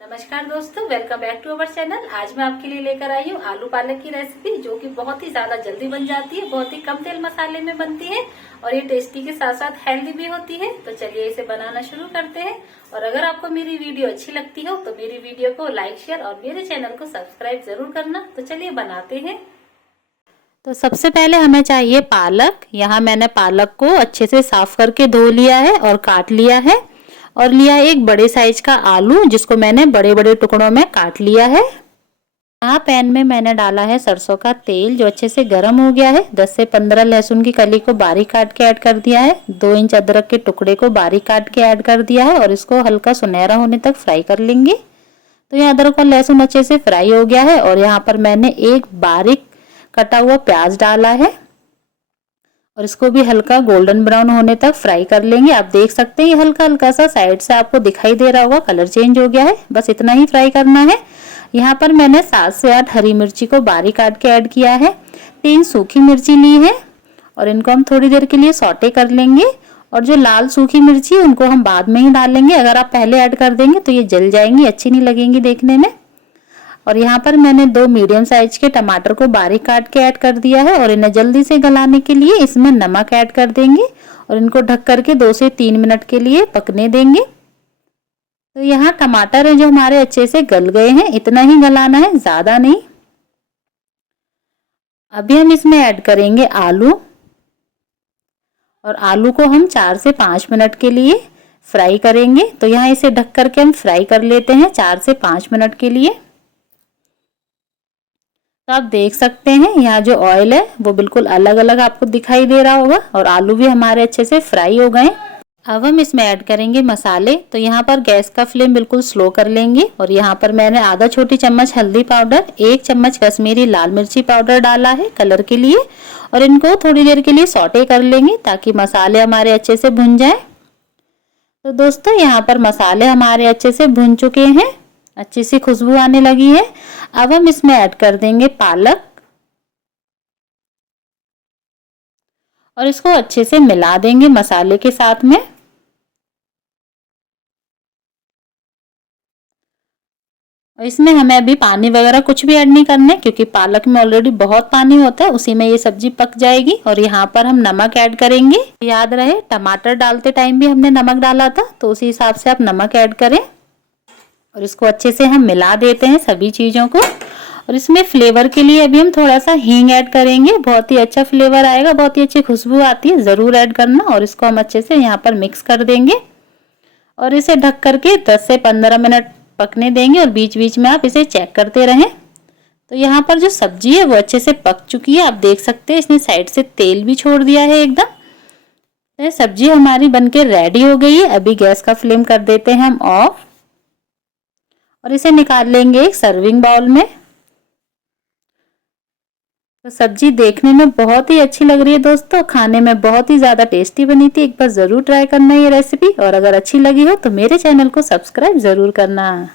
नमस्कार दोस्तों, welcome back to our channel. आज मैं आपके लिए लेकर आई हूँ आलू पालक की रेसिपी, जो कि बहुत ही ज्यादा जल्दी बन जाती है, बहुत ही कम तेल मसाले में बनती है और ये टेस्टी के साथ साथ हेल्दी भी होती है। तो चलिए इसे बनाना शुरू करते हैं। और अगर आपको मेरी वीडियो अच्छी लगती हो तो मेरी वीडियो को लाइक, शेयर और मेरे चैनल को सब्सक्राइब जरूर करना। तो चलिए बनाते हैं। तो सबसे पहले हमें चाहिए पालक। यहाँ मैंने पालक को अच्छे से साफ करके धो लिया है और काट लिया है, और लिया एक बड़े साइज का आलू, जिसको मैंने बड़े बड़े टुकड़ों में काट लिया है। यहाँ पैन में मैंने डाला है सरसों का तेल, जो अच्छे से गर्म हो गया है। 10 से 15 लहसुन की कली को बारीक काट के ऐड कर दिया है। 2 इंच अदरक के टुकड़े को बारीक काट के ऐड कर दिया है और इसको हल्का सुनहरा होने तक फ्राई कर लेंगे। तो यहाँ अदरक और लहसुन अच्छे से फ्राई हो गया है और यहाँ पर मैंने एक बारीक कटा हुआ प्याज डाला है और इसको भी हल्का गोल्डन ब्राउन होने तक फ्राई कर लेंगे। आप देख सकते हैं हल्का हल्का सा साइड से आपको दिखाई दे रहा होगा, कलर चेंज हो गया है। बस इतना ही फ्राई करना है। यहाँ पर मैंने 7 से 8 हरी मिर्ची को बारीक काट के ऐड किया है। 3 सूखी मिर्ची ली है और इनको हम थोड़ी देर के लिए सौटे कर लेंगे। और जो लाल सूखी मिर्ची है उनको हम बाद में ही डालेंगे। अगर आप पहले ऐड कर देंगे तो ये जल जाएंगी, अच्छी नहीं लगेंगी देखने में। और यहाँ पर मैंने 2 मीडियम साइज के टमाटर को बारीक काट के ऐड कर दिया है और इन्हें जल्दी से गलाने के लिए इसमें नमक ऐड कर देंगे और इनको ढक करके 2 से 3 मिनट के लिए पकने देंगे। तो यहाँ टमाटर है जो हमारे अच्छे से गल गए हैं, इतना ही गलाना है, ज्यादा नहीं। अभी हम इसमें ऐड करेंगे आलू, और आलू को हम 4 से 5 मिनट के लिए फ्राई करेंगे। तो यहाँ इसे ढक करके हम फ्राई कर लेते हैं 4 से 5 मिनट के लिए। तो आप देख सकते हैं यहाँ जो ऑयल है वो बिल्कुल अलग अलग आपको दिखाई दे रहा होगा और आलू भी हमारे अच्छे से फ्राई हो गए। अब हम इसमें ऐड करेंगे मसाले। तो यहाँ पर गैस का फ्लेम बिल्कुल स्लो कर लेंगे और यहाँ पर मैंने आधा छोटी चम्मच हल्दी पाउडर, 1 चम्मच कश्मीरी लाल मिर्ची पाउडर डाला है कलर के लिए, और इनको थोड़ी देर के लिए सौटे कर लेंगे ताकि मसाले हमारे अच्छे से भुन जाए। तो दोस्तों यहाँ पर मसाले हमारे अच्छे से भुन चुके हैं, अच्छी सी खुशबू आने लगी है। अब हम इसमें ऐड कर देंगे पालक और इसको अच्छे से मिला देंगे मसाले के साथ में। और इसमें हमें अभी पानी वगैरह कुछ भी ऐड नहीं करना है, क्योंकि पालक में ऑलरेडी बहुत पानी होता है, उसी में ये सब्जी पक जाएगी। और यहाँ पर हम नमक ऐड करेंगे। याद रहे टमाटर डालते टाइम भी हमने नमक डाला था, तो उसी हिसाब से आप नमक ऐड करें। और इसको अच्छे से हम मिला देते हैं सभी चीज़ों को। और इसमें फ्लेवर के लिए अभी हम थोड़ा सा हींग ऐड करेंगे, बहुत ही अच्छा फ्लेवर आएगा, बहुत ही अच्छी खुशबू आती है, ज़रूर ऐड करना। और इसको हम अच्छे से यहाँ पर मिक्स कर देंगे और इसे ढक करके 10 से 15 मिनट पकने देंगे और बीच बीच में आप इसे चेक करते रहें। तो यहाँ पर जो सब्जी है वो अच्छे से पक चुकी है, आप देख सकते हैं इसने साइड से तेल भी छोड़ दिया है एकदम। तो सब्जी हमारी बनके रेडी हो गई है। अभी गैस का फ्लेम कर देते हैं हम ऑफ और इसे निकाल लेंगे एक सर्विंग बाउल में। तो सब्जी देखने में बहुत ही अच्छी लग रही है दोस्तों, खाने में बहुत ही ज़्यादा टेस्टी बनी थी। एक बार ज़रूर ट्राई करना ये रेसिपी, और अगर अच्छी लगी हो तो मेरे चैनल को सब्सक्राइब ज़रूर करना।